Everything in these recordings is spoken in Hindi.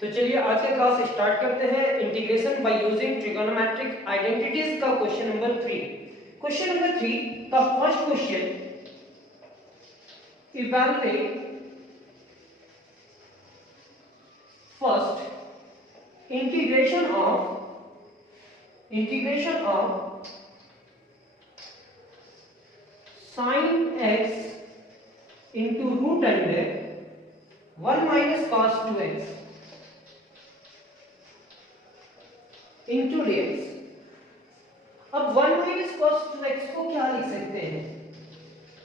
तो चलिए आज का क्लास स्टार्ट करते हैं। Integration by using trigonometric identities का क्वेश्चन नंबर 3। क्वेश्चन नंबर 3 का first question, evaluate first integration of sin x into root under 1 minus cos 2x into dx। अब 1 minus cos 2x को क्या लिख सकते हैं?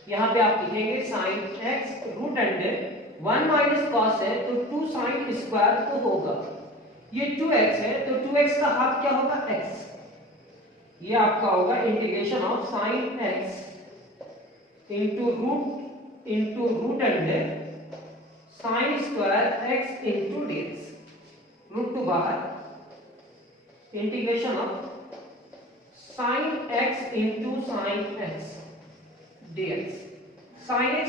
यहां पे आप लिखेंगे sin x root under 1 minus cos है तो 2 sin स्क्वायर तो होगा, ये 2x है तो 2x का हाफ क्या होगा? x। ये आपका होगा integration of sin x into root under sin square x into dx। Root two बाहर, integration of sin x into sin x dx। sin x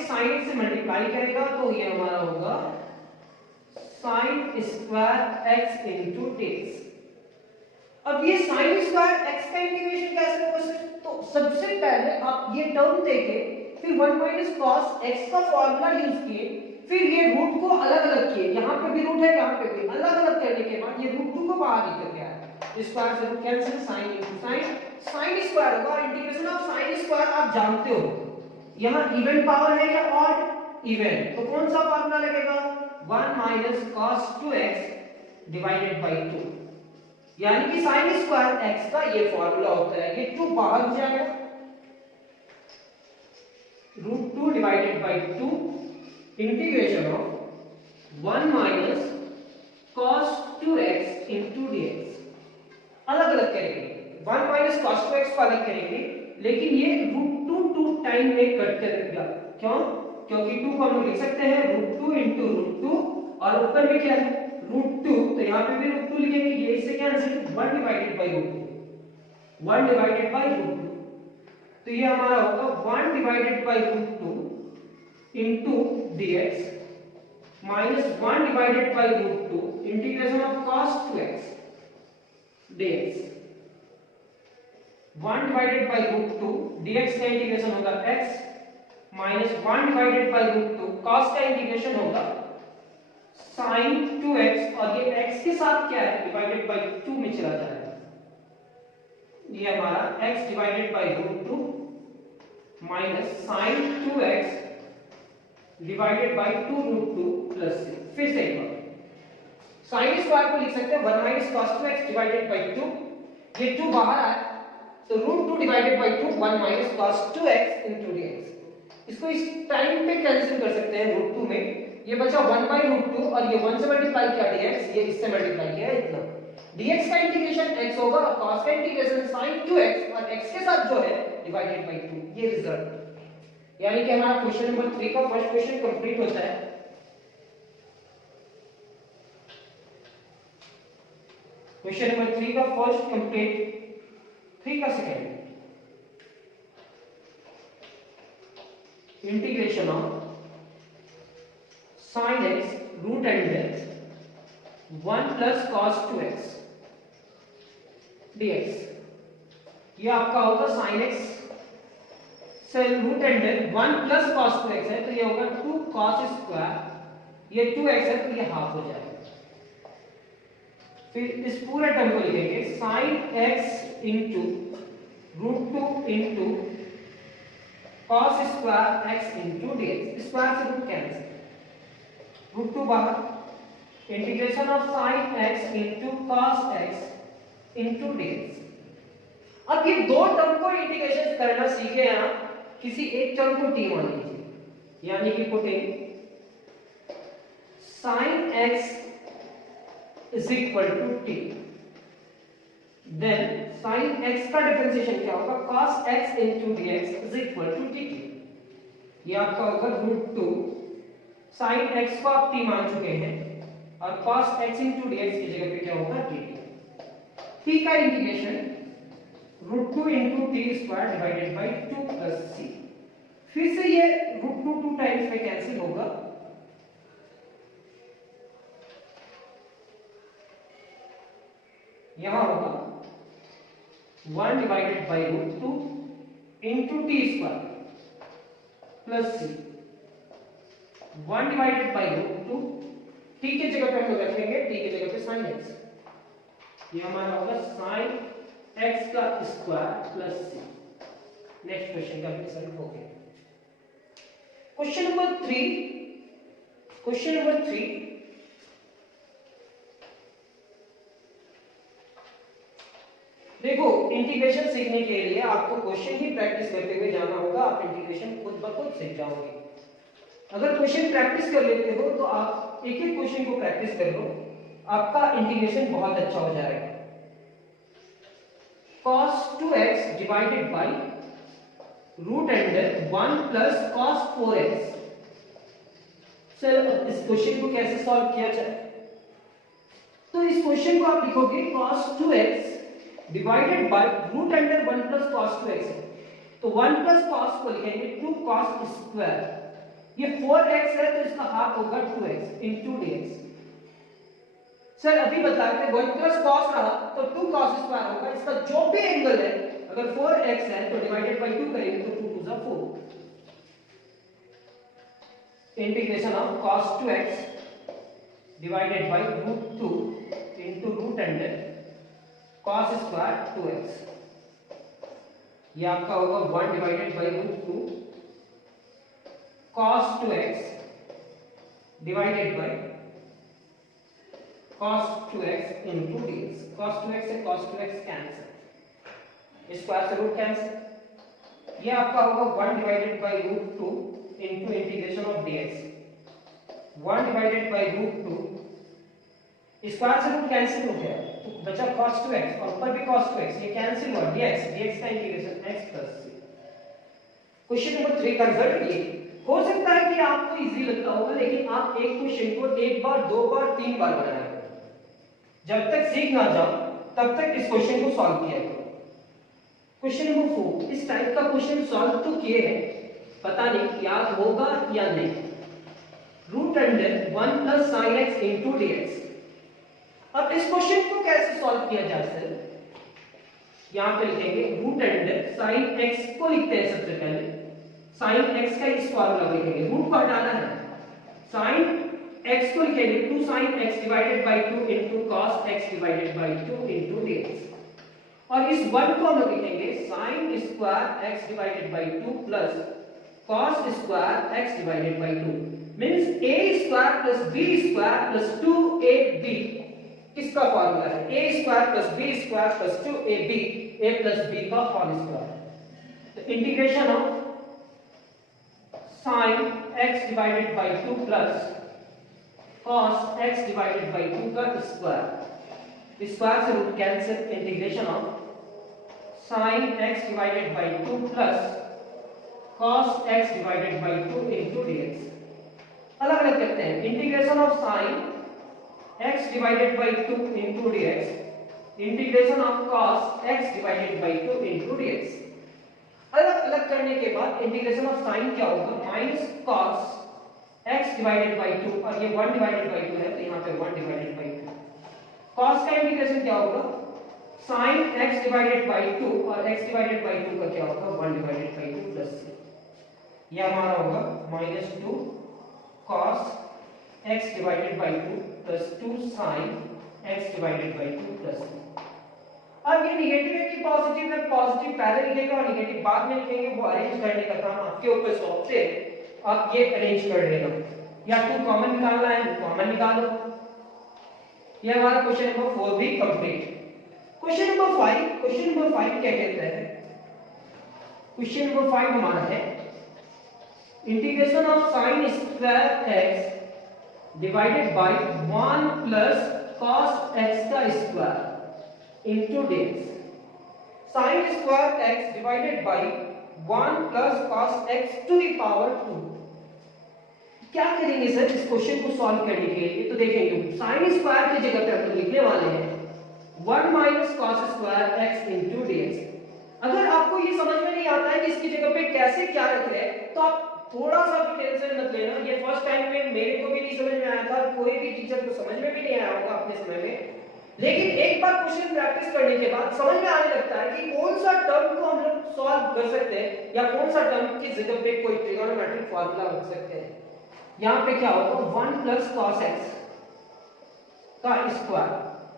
से मल्टीप्लाई करेगा तो ये हमारा होगा sin square x into dx। अब ये sin स्क्वायर x का इंटीग्रेशन कैसे होगा? तो सबसे पहले आप ये टर्म देके फिर 1 माइनस cos x का फॉर्मूला यूज किए, फिर ये रूट को अलग अलग किए, यहाँ पे भी रूट है यहाँ पे भी, अलग अलग करने के बाद ये रूट 2 को बाहर निकल गया है, स्क्वायर से root cancel, sin into sin square होगा। इंटीग्रेशन ऑफ sin स्क्वायर आप जानते हो, यहाँ इवन पावर है या ऑड? इवन, तो कौन सा फॉर्मूला लगेगा? 1 minus cos 2x divided by 2, यानी कि sin स्क्वायर x का ये फॉर्मूला होता है। ये 2 बाहर हो जाएगा, root 2 divided by 2 integration of 1 minus cos 2x into dx। अलग अलग करेंगे, 1 माइनस cos 2x को अलग करेंगे, लेकिन ये रूट 2 टाइम में कट करेगा। क्यों? क्योंकि 2 को हम लिख सकते हैं रूट 2 into रूट 2 और ऊपर में क्या है? रूट 2, तो यहाँ पे भी रूट 2 लिखेंगे, ये इससे cancel, 1 divided by root 2, 1 divided by root 2, तो ये हमारा होगा 1 divided by root 2 into dx minus 1 divided by root 2 integration of cos 2x dx। 1 divided by root 2 dx का इंटीग्रेशन होगा x minus 1 divided by root 2 cos का इंटीग्रेशन होगा sin 2x, और ये x के साथ क्या है? डिवाइडेड बाय 2 में चला जाएगा, ये हमारा x divided by root 2 minus sin 2x divided by 2 root 2 plus से। फिर से एक बार sin स्क्वायर को लिख सकते हैं 1 minus cos 2x divided by 2, ये 2 बाहर आया तो root 2 divided by 2 1 minus cos 2x into dx। इसको इस टाइम पे कैंसिल कर सकते हैं रूट 2 में, ये बचा 1 बाय रूट 2 और ये 1 से मल्टीप्लाई किया dx, ये इससे मल्टीप्लाई किया इतना, dx का इंटीग्रेशन x होगा, cos का इंटीग्रेशन sin 2x और x के साथ जो है डिवाइडेड बाय 2, ये रिजल्ट। यानी कि हमारा क्वेश्चन नंबर 3 का फर्स्ट क्वेश्चन कंप्लीट होता है। क्वेश्चन नंबर 3 का फर्स्ट कंप्लीट, 3 का second, integration of sin x root under 1 plus cos 2x dx। ये आपका होगा sin x से root under 1 plus cos 2x है तो ये होगा 2 cos स्क्वायर, ये 2x है तो ये हाफ हो जाएगा। फिर इस पूरे टर्म को लिखेंगे sin x into root 2 into cos square x into dx। Square से रूट कैंसिल, रूट 2 बाहर, integration of sin x into cos x into dx। अब ये दो टर्म को इंटीग्रेशन करना सीखे हैं आप, किसी एक टर्म को t मान लीजिए, यानी कि putting sin x is equal to t, then sin x का डिफरेंशिएशन क्या होगा? cos x into dx is equal to dt। ये आपका होगा रूट 2, sin x को आप t मान चुके हैं और cos x into dx की जगह पे क्या होगा? dt। t का integration root 2 into t square divided by 2 plus c। फिर से ये रूट 2 टाइम्स में कैंसिल होगा, यहाँ होगा 1 divided by root 2 into t square plus c 1 divided by root 2 t के जगह पे हम लोग रखेंगे टी के जगह पे साइन एक्स, ये हमारा होगा साइन एक्स का स्क्वायर प्लस सी। नेक्स्ट क्वेश्चन का रिजल्ट हो गया। क्वेश्चन नंबर 3 देखो, इंटीग्रेशन सीखने के लिए आपको क्वेश्चन ही प्रैक्टिस करते हुए जाना होगा। आप इंटीग्रेशन खुद ब खुद सीख जाओगे। अगर क्वेश्चन प्रैक्टिस कर लेते हो तो आप एक एक क्वेश्चन को प्रैक्टिस कर लो, आपका इंटीग्रेशन बहुत अच्छा हो जाएगा। cos 2x divided by root under 1 plus cos 4x। चलो इस क्वेश्चन को कैसे सॉल्व किया जाए? तो इस क्वेश्चन को आप लिखोगे cos 2x divided by root under 1 plus cos 2x। तो 1 प्लस cos को लिखेंगे 2 cos स्क्वायर, ये 4x है तो इसका हाफ होगा 2x इनटू dx। सर अभी बताए थे 1 प्लस cos रहा तो 2 cos स्क्वायर होगा, इसका जो भी एंगल है अगर 4x है तो डिवाइडेड बाय 2 करेंगे तो 2 2 4। Integration of cos 2x divided by root 2 into root under cos square 2x, ये आपका होगा 1 divided by root 2 cos 2x divided by cos 2x into dx। cos 2x से cos 2x कैंसिल, स्क्वायर से रूट कैंसिल, ये आपका होगा 1 divided by root 2 into integration of dx। 1 divided by root 2, square से रूट कैंसिल हो गया तो बचा cos 2x और ऊपर भी cos 2x, ये कैंसिल हुआ dx का integration x plus c। Question number 3 का रिजल्ट ये हो सकता है कि आपको इजी लगता होगा, लेकिन आप एक क्वेश्चन को एक बार, दो बार, तीन बार बनाया करो। जब तक सीख ना जाओ तब तक इस क्वेश्चन को सॉल्व किया करो। क्वेश्चन नंबर 4, इस टाइप का क्वेश्चन सॉल्व तो किए हैं, पता नहीं याद होगा या नहीं। Root under 1 plus sin x into dx। अब इस क्वेश्चन को कैसे सॉल्व किया जा सकता है? यहां पे लिखेंगे रूट अंडर sin x को लिखते हैं सबसे पहले, sin x का इस फॉर्मूला लिखेंगे, रूट को हटाना है, sin x को लिखेंगे 2 sin x divided by 2 into cos x divided by 2 into dx। और इस 1 को हम लोग लिखेंगे sin square x divided by 2 plus cos square x divided by 2 means a square plus b square plus 2ab किसका फॉर्मूला है? a square plus b square plus 2ab, a plus b का होल स्क्वायर। तो integration of sin x divided by 2 plus cos x divided by 2 का स्क्वायर, स्क्वायर से root cancel, integration of sin x divided by 2 plus cos x divided by 2 into dx। अलग अलग करते हैं, integration of sin x divided by 2 into dx, integration of cos x divided by 2 into dx। अलग अलग करने के बाद इंटीग्रेशन ऑफ sin क्या होगा? Minus cos x divided by 2, और ये 1 डिवाइडेड बाय 2 है तो यहाँ पे 1 डिवाइडेड बाय 2। cos का इंटीग्रेशन क्या होगा? sin x डिवाइडेड बाय 2 और x डिवाइडेड बाय 2 का क्या होगा? 1 डिवाइडेड बाय 2 प्लस c, ये हमारा होगा minus 2 cos x divided by 2 plus 2 sin x divided by 2 plus c। अब ये नेगेटिव है कि पॉजिटिव है? पॉजिटिव पहले लिखेंगे और नेगेटिव बाद में लिखेंगे, वो अरेंज करने का काम आपके ऊपर सौंप से आप ये अरेंज कर लेना। या 2 कॉमन निकालना है, कॉमन निकालो। ये हमारा क्वेश्चन नंबर 4 भी कंप्लीट। क्वेश्चन नंबर 5 क्या कहता है? क्वेश्चन नंबर 5 हमारा है integration of sin square x divided by 1 plus cos x का square into dx। sin square x divided by 1 plus cos x to the power 2। क्या करेंगे सर इस क्वेश्चन को सॉल्व करने के लिए? तो देखेंगे sin स्क्वायर की जगह पे हम लोग लिखने वाले हैं 1 minus cos square x into dx। अगर आपको ये समझ में नहीं आता है कि इसकी जगह पे कैसे क्या रख रहे हैं तो आप थोड़ा सा भी टेंशन मत लेना। ये फर्स्ट टाइम में मेरे को भी नहीं समझ में आया था, कोई भी टीचर को समझ में भी नहीं आया होगा अपने समय में। लेकिन एक बार क्वेश्चन प्रैक्टिस करने के बाद समझ में आने लगता है कि कौन सा टर्म को हम लोग सॉल्व कर सकते हैं या कौन सा टर्म की जगह पे कोई ट्रिगोनोमेट्रिक फार्मूला रख सकते हैं। यहाँ पे क्या होगा 1 प्लस कॉस एक्स का स्क्वायर।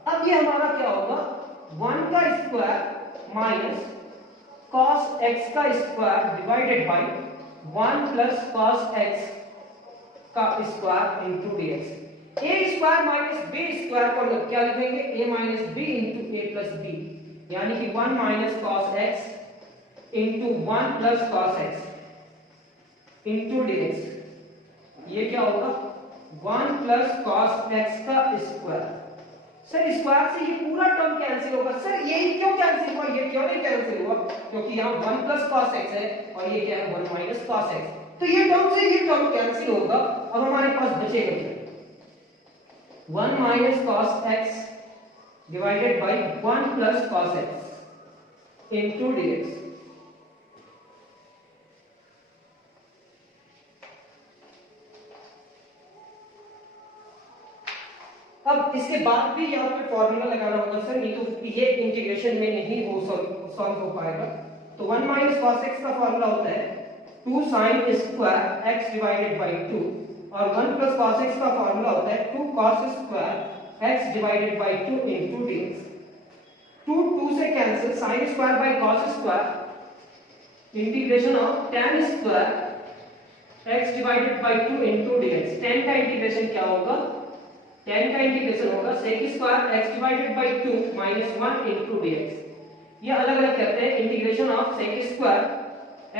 अब ये हमारा क्या होगा 1 का स्क्वायर माइनस कॉस एक्स का square divided by 1 plus cos x का square into dx। a square minus b square को हम क्या लिखेंगे a minus b into a plus b, यानी कि 1 minus cos x into 1 plus cos x into dx। ये क्या होगा 1 प्लस कॉस x का स्क्वायर। सर स्क्वायर से ये पूरा टर्म कैंसिल होगा। सर ये क्यों कैंसिल हुआ, ये क्यों नहीं कैंसिल हुआ, क्योंकि यहाँ 1 प्लस कॉस x है और ये क्या है 1 माइनस कॉस x, तो ये टर्म से ये टर्म कैंसिल होगा। अब हमारे पास बचेगा क्या 1 minus cos x divided by 1 plus cos x into dx। अब इसके बाद भी यहाँ पे फॉर्मूला लगाना होगा सर, नहीं तो ये इंटीग्रेशन में नहीं हो सॉल्व हो पाएगा। तो 1 माइनस कॉस x का फॉर्मूला होता है 2 sin square x divided by 2 और 1 प्लस cos x का फॉर्मूला होता है 2 cos square x divided by 2 into dx। 2 से cancel sin square by cos square integration of tan square x divided by 2 into dx। tan का इंटीग्रेशन क्या होगा, tan का इंटीग्रेशन होगा sec square x divided by 2 minus 1 into dx। ये अलग अलग करते हैं integration of sec square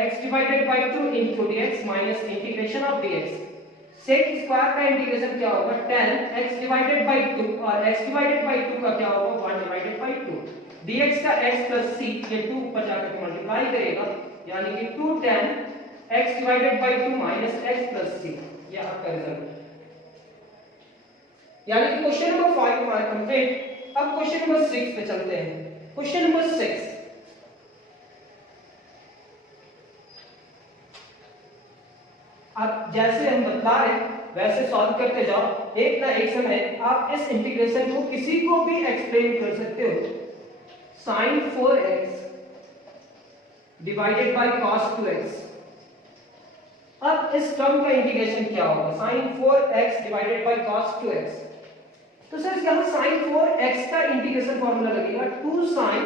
x divided by 2 into dx minus integration of dx। sec square का इंटीग्रेशन क्या होगा tan x डिवाइडेड बाय 2 और x डिवाइडेड बाय 2 का क्या होगा 1 डिवाइडेड बाय 2। dx का x प्लस c ये 2 ऊपर जाकर मल्टीप्लाई करेगा, यानी कि 2 tan x divided by 2 minus x plus c। ये आपका रिजल्ट, यानी कि क्वेश्चन नंबर 5 हमारा कंप्लीट। अब क्वेश्चन नंबर 6 पे चलते हैं। क्वेश्चन नंबर 6, आप जैसे हम बता रहे वैसे सॉल्व करते जाओ, एक ना एक समय आप इस इंटीग्रेशन को किसी को भी एक्सप्लेन कर सकते हो। sin 4x divided by cos 2x। अब इस टर्म का इंटीग्रेशन क्या होगा sin 4x divided by cos 2x। तो सर यहां sin 4x का इंटीग्रेशन फार्मूला लगेगा 2 sin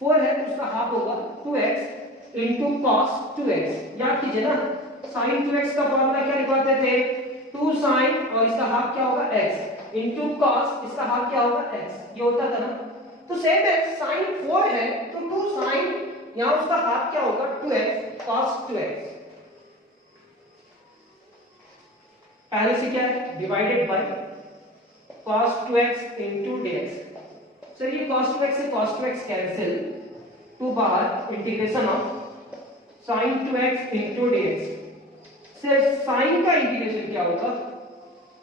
4 है तो उसका हाफ होगा 2x इनटू cos 2x। याद कीजिए ना sin 2x का फार्मूला क्या निकालते थे 2 sin और इसका हाफ क्या होगा x इनटू cos इसका हाफ क्या होगा x, ये होता था ना। तो सेम है sin 4 है तो 2 sin यहां उसका हाफ क्या होगा 2x cos 2x। पहले से क्या है divided by cos 2x into dx। Sir ये cos 2x से cos 2x कैंसिल, 2 बाहर integration of sin 2x into dx। Sir sin का इंटीग्रेशन क्या होगा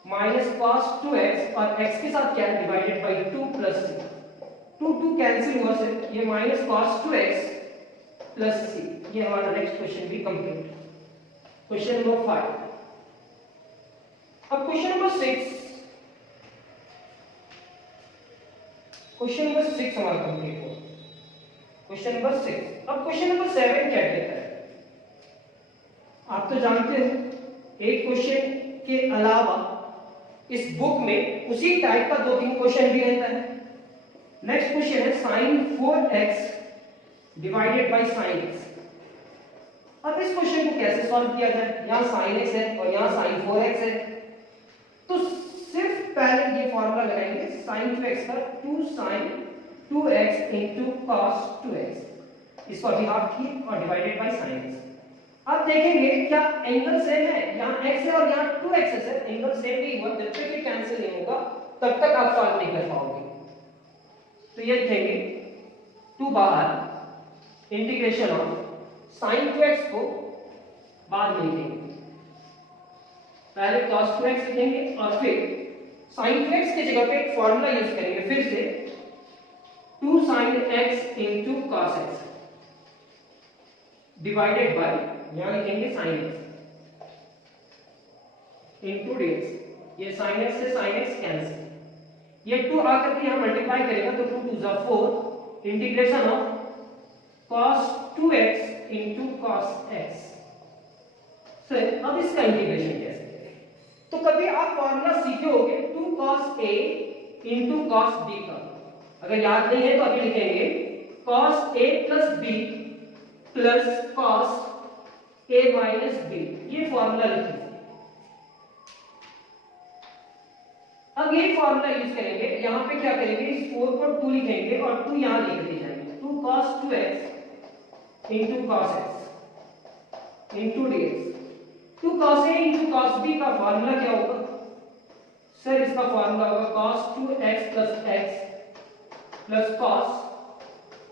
माइनस cos 2x और x के साथ क्या है divided by 2 plus c। 2 cancel हुआ सर, ये minus cos 2x plus c। ये हमारा नेक्स्ट क्वेश्चन भी कंप्लीट। Question number 5। अब क्वेश्चन नंबर 6, क्वेश्चन नंबर 6 हमारा कंप्लीट हुआ। Question number 6। अब क्वेश्चन नंबर 7 क्या कहता है, आप तो जानते हो एक क्वेश्चन के अलावा इस बुक में उसी टाइप का 2-3 क्वेश्चन भी रहता है। नेक्स्ट क्वेश्चन है sin 4x divided by sin x। अब इस क्वेश्चन को कैसे सॉल्व किया जाए, यहां sin x है और यहां sin 4x है, तो सिर्फ पहले ये फॉर्मूला लगाएंगे sin 2x का 2 sin 2x into cos 2x, इसको अभी हाफ किए और डिवाइडेड बाय sin x। अब देखेंगे क्या एंगल सेम है, यहां x है और यहां 2x है सर, एंगल सेम नहीं हुआ, जब तक ये कैंसिल नहीं होगा तब तक आप सॉल्व नहीं कर पाओगे। तो ये लिखेंगे 2 बाहर इंटीग्रेशन ऑफ sin 2x को बाद में लिखेंगे, पहले cos 2x लिखेंगे और फिर sin 2x की जगह पे एक फार्मूला यूज करेंगे फिर से 2 sin x into cos x divided bye यहां लिखेंगे sin x इनटू dx। ये sin x से sin x कैंसिल, ये 2 आकर के यहाँ मल्टीप्लाई करेगा तो 2 2 जा 4 integration of cos 2x into cos x। फिर अब इसका इंटीग्रेशन कैसे करें? तो कभी आप फॉर्मूला सीखे होंगे 2 cos a into cos b का। अगर याद नहीं है तो अभी लिखेंगे cos a plus b plus cos a minus b, ये फॉर्मूला लिखिए। अब ये फॉर्मूला यूज करेंगे, यहां पे क्या करेंगे, इस 4 को 2 लिखेंगे और 2 यहां लिख दिए जाएंगे। 2 cos 2x into cos x into dx। 2 cos a into cos b का फॉर्मूला क्या होगा सर? इसका फॉर्मूला होगा cos 2x plus x plus cos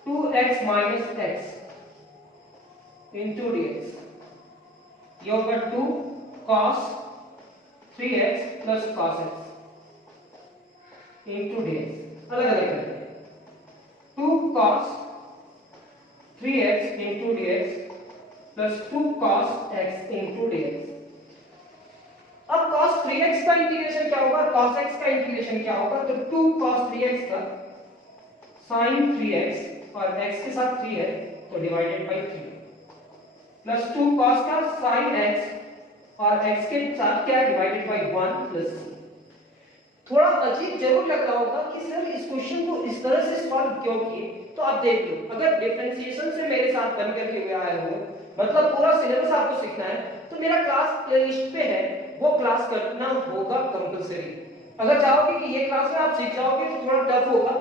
2x minus x into dx। ये होगा 2 cos 3x plus cos x into dx। अलग अलग करते हैं। 2 cos 3x into dx plus 2 cos x into dx। अब cos 3x का इंटीग्रेशन क्या होगा, cos x का इंटीग्रेशन क्या होगा? तो 2 cos 3x का sin 3x और x के साथ 3 है तो डिवाइडेड बाई 3 प्लस 2 cos का sin x और x के साथ क्या है, डिवाइडेड बाई 1 प्लस c। थोड़ा अजीब जरूर लग रहा होगा कि सर इस क्वेश्चन को इस तरह से सॉल्व क्यों किए। तो आप देख लो, अगर डिफरेंशिएशन से मेरे साथ बन करके हुए आए हो, मतलब पूरा सिलेबस आपको सीखना है, तो मेरा क्लास प्लेलिस्ट पे है, वो क्लास करना होगा कंपलसरी। अगर चाहोगे कि ये क्लास में आप सीख जाओगे तो थोड़ा टफ होगा,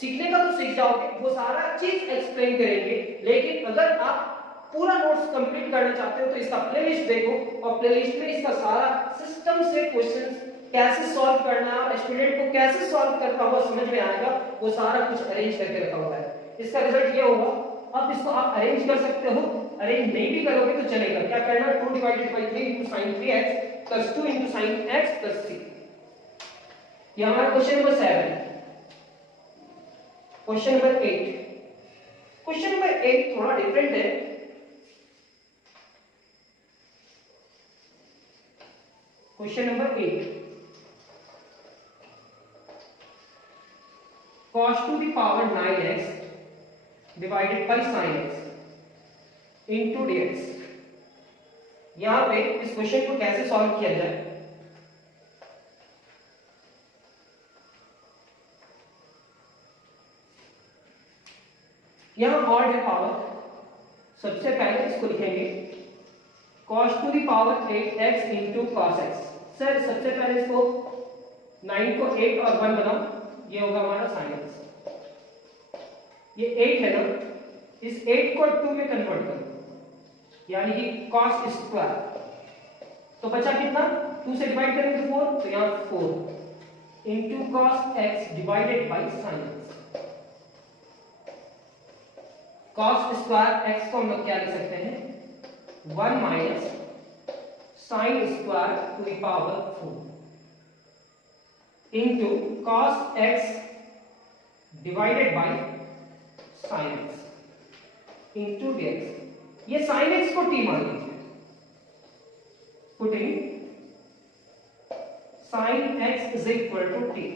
सीखने का तो सीख जाओगे, वो सारा चीज एक्सप्लेन करेंगे। लेकिन अगर आप पूरा नोट्स कंप्लीट करना चाहते हो तो इसका प्लेलिस्ट देखो, और प्लेलिस्ट में इसका सारा सिस्टम से क्वेश्चंस कैसे सॉल्व करना है और स्टूडेंट को कैसे सॉल्व करता हुआ समझ में आएगा, वो सारा कुछ अरेंज करके रखा हुआ है। इसका रिजल्ट ये होगा, अब इसको आप अरेंज कर सकते हो, अरेंज नहीं भी करोगे तो चलेगा। क्या करना, 2 divided by 3 into sin 3x plus 2 into sin x plus c। ये हमारा क्वेश्चन नंबर 7 है। क्वेश्चन नंबर 8, क्वेश्चन नंबर 8 थोड़ा डिफरेंट है। Question number 8, cos to the power 9x divided by sin x into dx। यहां पे इस क्वेश्चन को कैसे सॉल्व किया जाए, यहां ऑड है पावर। सबसे पहले इसको लिखेंगे cos to the power 8x into cos x। Sir सबसे पहले इसको 9 को 8 और 1 बनाओ, ये होगा हमारा sin x। ये 8 है ना, इस 8 को 2 में कन्वर्ट करो, यानी कि cos स्क्वायर। तो बचा कितना, 2 से डिवाइड करेंगे तो 4, तो यहाँ 4 into cos x divided by sin x। cos square x को हम लोग क्या लिख सकते हैं, 1 minus sin square to the power 4 into cos x divided by sin x into dx। ये sin x को t मान लीजिए, putting sin x is equal to t,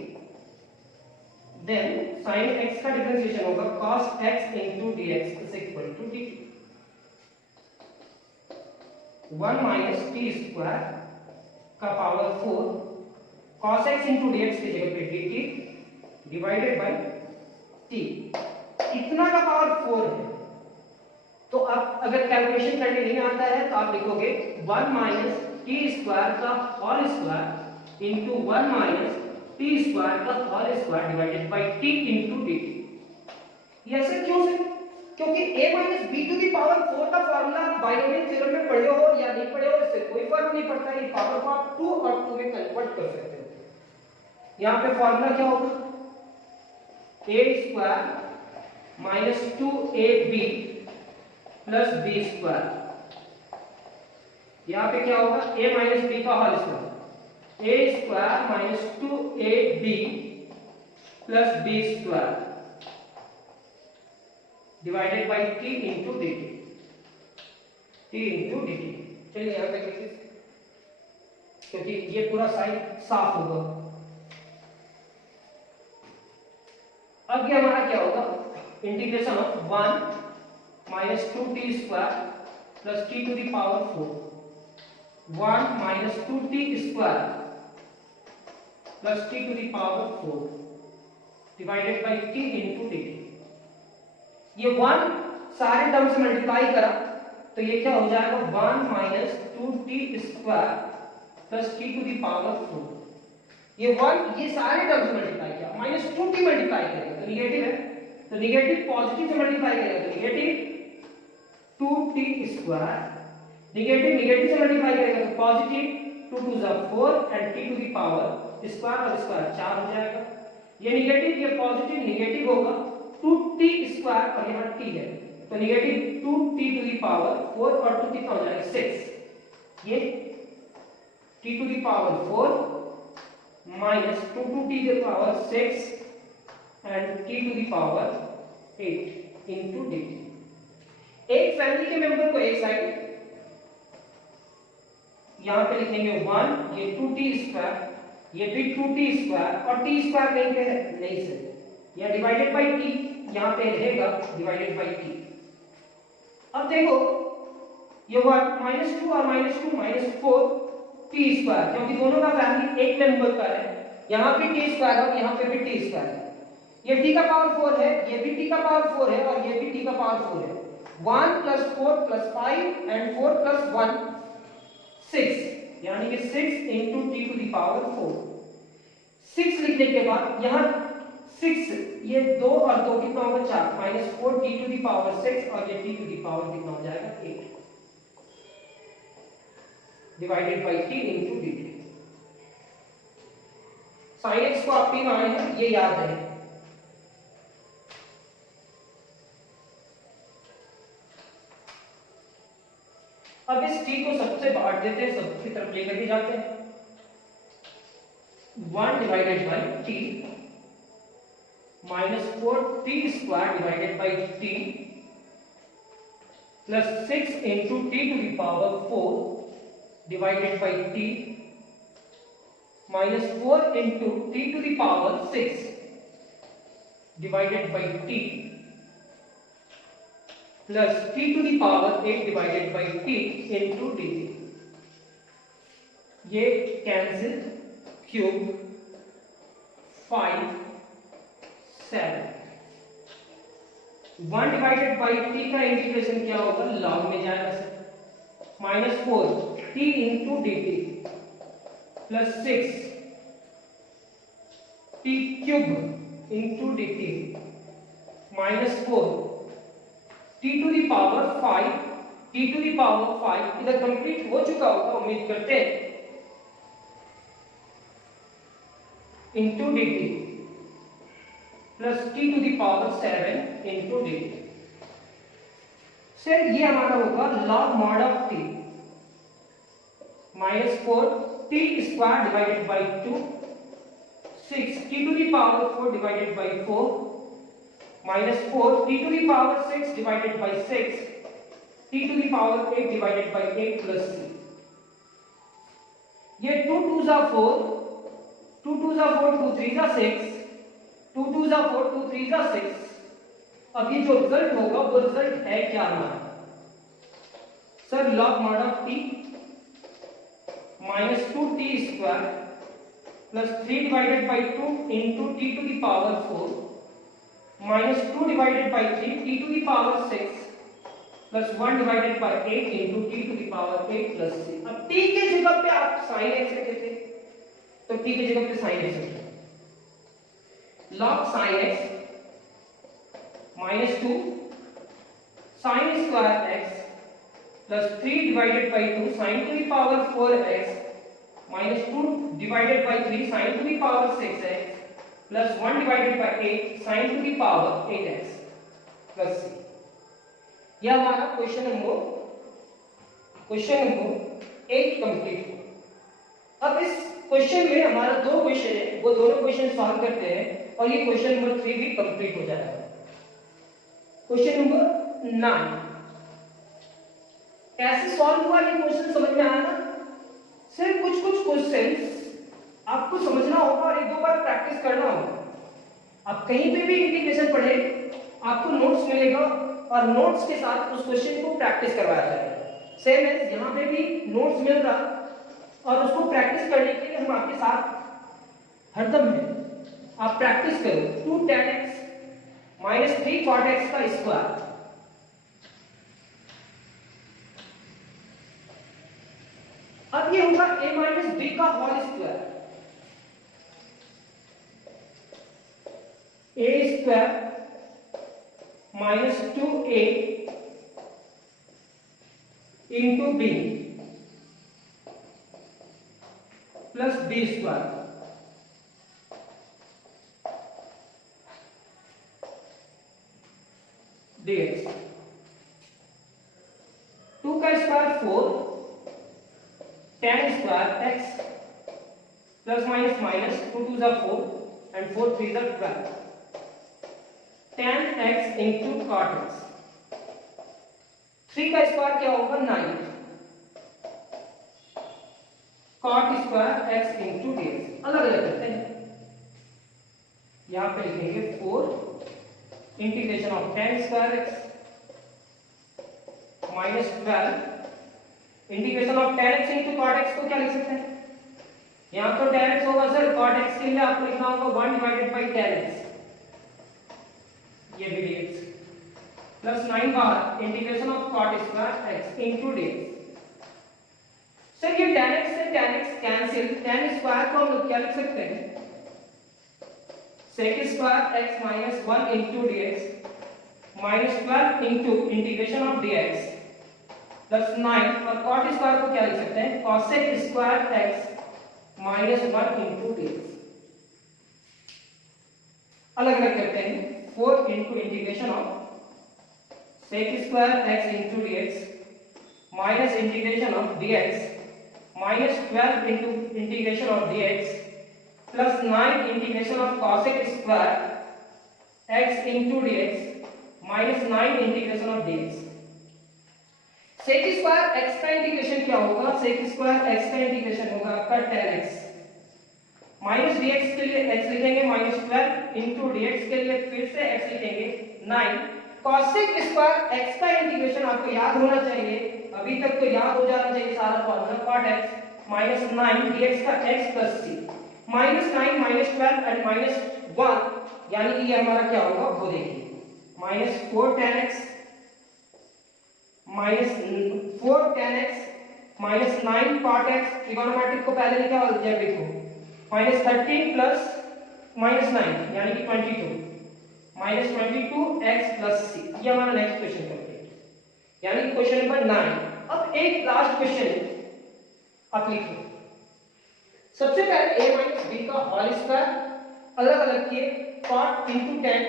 then sin x का डिफरेंशिएशन होगा cos x into dx is equal to dt। 1 minus t square का power 4 cos x into dx की जगह पे dt डिवाइडेड बाई t, इतना का पावर 4 है। तो आप अगर कैलकुलेशन करने नहीं आता है तो आप लिखोगे 1 माइनस टी स्क्वायर का whole square into 1 minus t square का whole square divided by t into d t. ये ऐसे क्यों है, क्योंकि a minus b to the power 4 का फॉर्मूला बाइनोमियल थ्योरम में पढ़े हो या नहीं पढ़े हो, इससे कोई फर्क नहीं पड़ता। ये पावर को आप 2 और 2 में कन्वर्ट कर सकते हो। यहाँ पे फॉर्मूला क्या होगा, a square minus 2ab plus b square. यहाँ पे क्या होगा, a माइनस बी का whole square, a square minus 2ab plus b square divided by t into d t into d t. चलिए यहाँ पे लिखिए, क्योंकि ये पूरा साइड साफ होगा। अब ये हमारा क्या होगा, integration of 1 minus 2t square plus t to the power 4, 1 minus 2t square plus t to the power 4 divided by t into dt। ये 1 सारे टर्म से मल्टीप्लाई करा तो ये क्या हो जाएगा, 1 minus 2t square plus t to the power 4। ये 1 ये सारे टर्म से मल्टीप्लाई किया, माइनस 2t मल्टीप्लाई करेगा तो निगेटिव है, तो निगेटिव पॉजिटिव से मल्टीप्लाई करेगा तो negative 2t square, negative negative से मल्टीप्लाई करेगा तो positive 2 to the 4 and t to the power square और स्क्वायर 4 हो जाएगा। ये निगेटिव ये पॉजिटिव निगेटिव होगा, 2t स्क्वायर और यहाँ t है तो negative 2t to the power 4 और 2 कितना हो जाएगा 6, ये t to the power 4 minus 2 to t to the power 6 and t to the power 8 into dt। एक फैमिली के मेंबर को एक साइड यहां पे लिखेंगे 1, ये 2t स्क्वायर, ये भी 2t स्क्वायर और t स्क्वायर कहीं पे है नहीं सर, या डिवाइडेड बाय t यहां पे रहेगा डिवाइडेड बाय t। अब देखो ये 1 माइनस 2 और माइनस 2 माइनस 4 t स्क्वायर, क्योंकि दोनों का फैमिली एक मेंबर का है, यहां पे t स्क्वायर और यहां पे भी t स्क्वायर है, ये t का पावर 4 है, ये भी t का पावर 4 है और ये भी t का पावर 4 है। 1 प्लस 4 प्लस 5 एंड 4 प्लस 1 6, यानी कि 6 into t to the power 4। 6 लिखने के बाद यहाँ 6 ये 2 और 2 कितना होगा 4, minus 4 t to the power 6 और ये टी टू द पावर कितना हो जाएगा 8 divided by t into d T. Sine x को आप तीन आए हैं ये याद है। अब इस t को सबसे बांट देते हैं, सबकी तरफ लेकर के जाते हैं। 1 divided by t minus 4t square divided by t plus 6 into t to the power 4 divided by t minus 4 into t to the power 6 divided by t plus t to the power 8 divided by t into dt। ये cancel, cube 5 7 1 divided by t का इंटीग्रेशन क्या होगा, लॉग में जाएगा sir, minus 4 t into dt plus 6 t cube into dt minus 4 t to the power 5, t to the power 5 इधर कंप्लीट हो चुका होगा उम्मीद करते हैं, into dt plus t to the power 7 into dt। Sir ये हमारा होगा log mod of t, minus 4 t square divided by 2 6 t to the power 4 divided by 4 minus 4 t to the power 6 divided by 6 t to the power 8 divided by 8 plus c। ये 2 2 जा 4, 2 2 जा 4, 2 3 जा 6, 2 2 जा 4, 2 3 जा 6। अब ये जो रिजल्ट होगा वो रिजल्ट है क्या हमारा, sir log mod of t minus 2t square plus 3 divided by 2 into t to the power 4 minus 2 divided by 3 t to the power 6 plus 1 divided by 8 into t to the power 8 plus c। अब t के जगह पे आप साइन x रखते थे तो t के जगह पे साइन x रखते, log sign x minus 2 sine square x plus 3 divided by 2 sign to the power 4x minus 2 divided by 3 sign to the power 6x plus 1 divided by 8 sign to the power 8x plus c। यह हमारा क्वेश्चन नंबर 8 कंप्लीट हुआ। अब इस क्वेश्चन में हमारा दो क्वेश्चन है, वो दोनों क्वेश्चन सॉल्व करते हैं और ये क्वेश्चन नंबर 3 भी कंप्लीट हो जाएगा। क्वेश्चन नंबर 9 कैसे सॉल्व हुआ, ये क्वेश्चन समझ में आया ना। सिर्फ कुछ कुछ क्वेश्चंस आपको समझना होगा और एक दो बार प्रैक्टिस करना होगा। अब आप कहीं पे भी इंटीग्रेशन पढ़े आपको नोट्स मिलेगा और नोट्स के साथ उस क्वेश्चन को प्रैक्टिस करवाया जाएगा। सेम एज यहाँ पे भी नोट्स मिल रहा और उसको प्रैक्टिस करने के लिए हम आपके साथ हरदम हैं। आप प्रैक्टिस करो 2 tan x - 3 cot x का स्क्वायर। अब ये होगा a - b का whole square, a square - 2a into b plus b square. dx 2 का square 4 tan square x plus minus minus 2 2 जा 4 एंड 4 3 जा 12 tan x into cot x। 3 का स्क्वायर क्या होगा 9 cot square x into dx। अलग अलग करते हैं, यहां पे लिखेंगे 4 integration of tan square x minus 12 integration of tan x into cot x को क्या लिख सकते हैं? यहां तो tan x होगा सर, cot x के लिए आपको लिखना होगा 1 डिवाइडेड बाय tan x, ये भी dx plus 9 bar integration of cot square x into dx। Sir ये tan x से tan x cancel, tan square को हम लोग क्या लिख सकते हैं? sec square x minus 1 into dx minus 12 into integration of dx plus 9 और cot स्क्वायर को क्या लिख सकते हैं? cosec square x minus 1 into dx। अलग अलग करते हैं, 4 into integration of sec square x into dx minus integration of dx minus 12 into integration of dx plus 9 integration of cosec square x into dx minus 9 integration of dx। sec square x का इंटीग्रेशन क्या होगा? sec स्क्वायर x का इंटीग्रेशन होगा आपका tan x माइनस dx के लिए x लिखेंगे माइनस 12 इंटू dx के लिए फिर से x लिखेंगे 9। cosec स्क्वायर x का इंटीग्रेशन आपको याद होना चाहिए, अभी तक तो याद हो जाना चाहिए सारा formula, cot x minus 9 dx का x plus c minus 9 minus 12 and minus 1, यानी कि ये हमारा क्या होगा वो देखिए minus 4 tan x minus 4 tan x minus 9 cot x, trigonometric को पहले लिखा और अलजेब्रिक को माइनस 13 प्लस माइनस 9 यानी कि 22 माइनस 22x प्लस c। ये हमारा नेक्स्ट क्वेश्चन कंप्लीट, यानी कि क्वेश्चन नंबर 9। अब एक लास्ट क्वेश्चन है, आप लिखो सबसे पहले a माइनस b का होल स्क्वायर अलग अलग किए, cot इंटू tan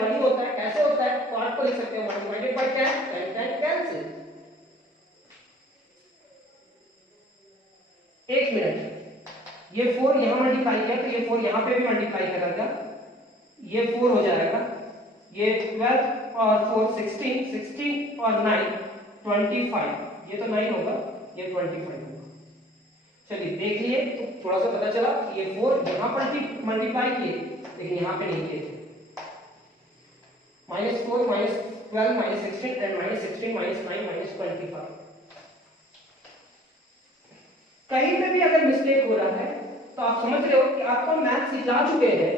वही होता है, कैसे होता है? cot को लिख सकते हैं 1 डिवाइडेड बाय tan कैंसिल। एक मिनट, ये 4 यहां मल्टीप्लाई किया तो ये 4 यहां पे भी मल्टीप्लाई करेगा, ये 4 हो जाएगा, ये 12 और 4 16 और 9 25, ये तो 9 होगा, ये 25 होगा। चलिए देख लिए तो थोड़ा सा पता चला कि ये 4 यहां पर मल्टीप्लाई किए लेकिन यहां पे नहीं किए, -4 -12 -16 एंड -16 -9 -25। कहीं पे भी अगर मिस्टेक हो रहा है तो आप समझ रहे हो कि आपको मैथ सिखा चुके हैं,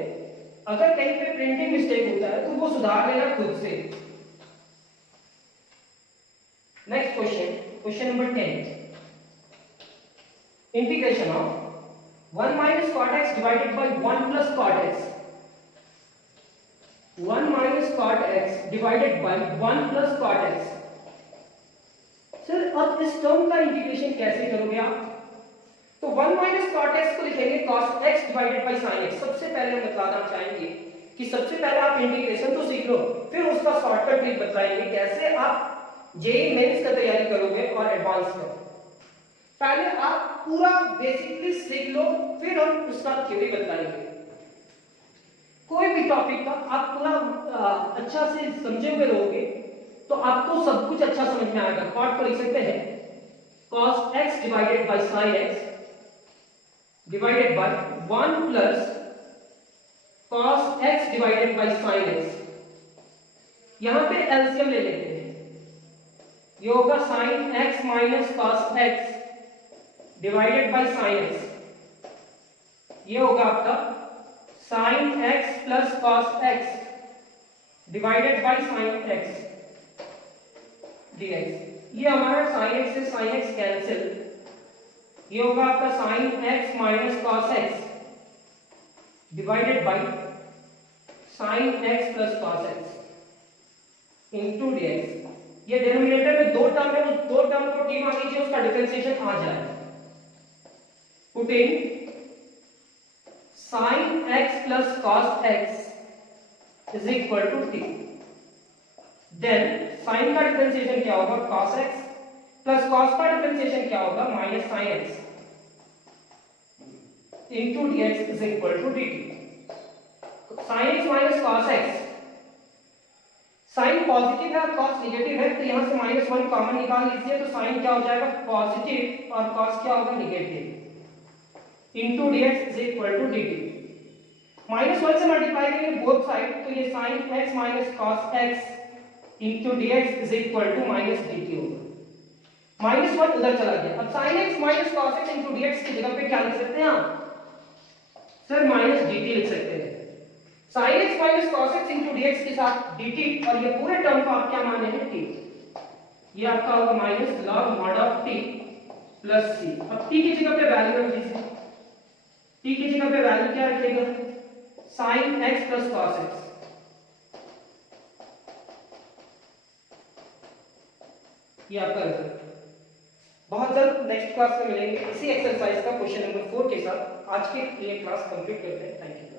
अगर कहीं पे प्रिंटिंग मिस्टेक होता है तो वो सुधार लेना खुद से। Next question, question number 10, integration of 1 minus cot x divided by 1 plus cot x, 1 minus cot x divided by 1 plus cot x। Sir अब इस टर्म का इंटीग्रेशन कैसे करोगे आप? तो 1 माइनस cot x को लिखेंगे cos x divided bye sin x। सबसे पहले हम बताना चाहेंगे कि सबसे पहले आप इंटीग्रेशन तो सीख लो, फिर उसका शॉर्टकट ट्रिक बताएंगे कैसे आप जेईई मेंस का तैयारी करोगे और एडवांस का। पहले आप पूरा बेसिकली सीख लो, फिर हम उसका थ्योरी बताएंगे। कोई भी टॉपिक का आप पूरा अच्छा से समझे हुए रहोगे तो आपको सब कुछ अच्छा समझ में आएगा। cot को लिख सकते हैं cos x divided bye sin x divided by 1 plus cos x divided by sin x। यहां पे एलसीएम ले लेते हैं, ये होगा sin x minus cos x divided by sin x। ये होगा आपका sin x plus cos x divided by sin x dx। ये हमारा sin x से sin x कैंसिल, ये होगा आपका sin x minus cos x divided by sin x plus cos x into dx। ये डिनोमिनेटर में दो टर्म है, उस दो टर्म को t मान लीजिए, उसका डिफरेंशिएशन आ जाए। Putting sin x plus cos x is equal to t, then sin का डिफरेंशिएशन क्या होगा, cos x प्लस cos का डिफरेंशिएशन क्या होगा, minus sin x into dx is equal to dt। sin x minus cos x, sine positive है और cos नेगेटिव है, तो यहां से -1 कॉमन निकाल लीजिए, तो साइन क्या हो जाएगा, पॉजिटिव, और cos क्या होगा, negative into dx is equal to dt। -1 से मल्टीप्लाई करेंगे बोथ साइड, तो ये sin x minus cos x into dx is equal to minus dt होगा। -1 उधर चला गया। अब sin x minus cos x into dx की जगह पे क्या लिख सकते हैं आप, सर माइनस dt लिख सकते हैं। sin x minus cos x into dx के साथ dt, और ये पूरे टर्म को आप क्या मान रहे हैं, t। ये आपका होगा minus log mod of t plus c। अब t की जगह पे वैल्यू रख दीजिए, t की जगह पे वैल्यू क्या रखिएगा, sin x plus cos x। ये आपका रिजल्ट। बहुत जल्द नेक्स्ट क्लास में मिलेंगे इसी एक्सरसाइज का क्वेश्चन नंबर 4 के साथ। आज के लिए क्लास कंप्लीट करते हैं। Thank you.